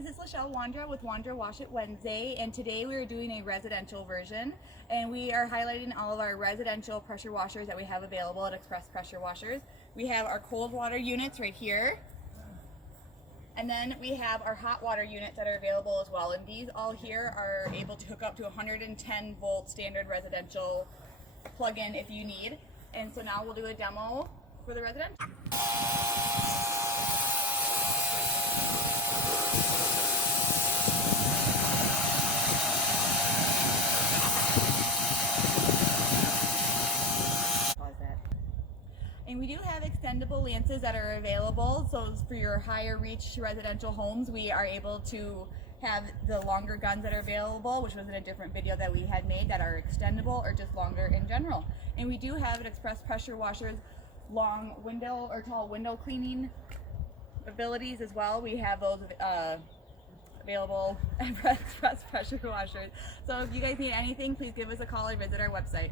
this is Wondra with Wondra Wash It Wednesday, and today we are doing a residential version, and we are highlighting all of our residential pressure washers that we have available at Express Pressure Washers. We have our cold water units right here, and then we have our hot water units that are available as well, and these all here are able to hook up to 110 volt standard residential plug-in if you need. And so now we'll do a demo for the residential. And we do have extendable lances that are available, so for your higher reach residential homes, we are able to have the longer guns that are available, which was in a different video that we had made, that are extendable or just longer in general. And we do have at Express Pressure Washers long window or tall window cleaning abilities as well. We have those available at Express Pressure Washers. So if you guys need anything, please give us a call or visit our website.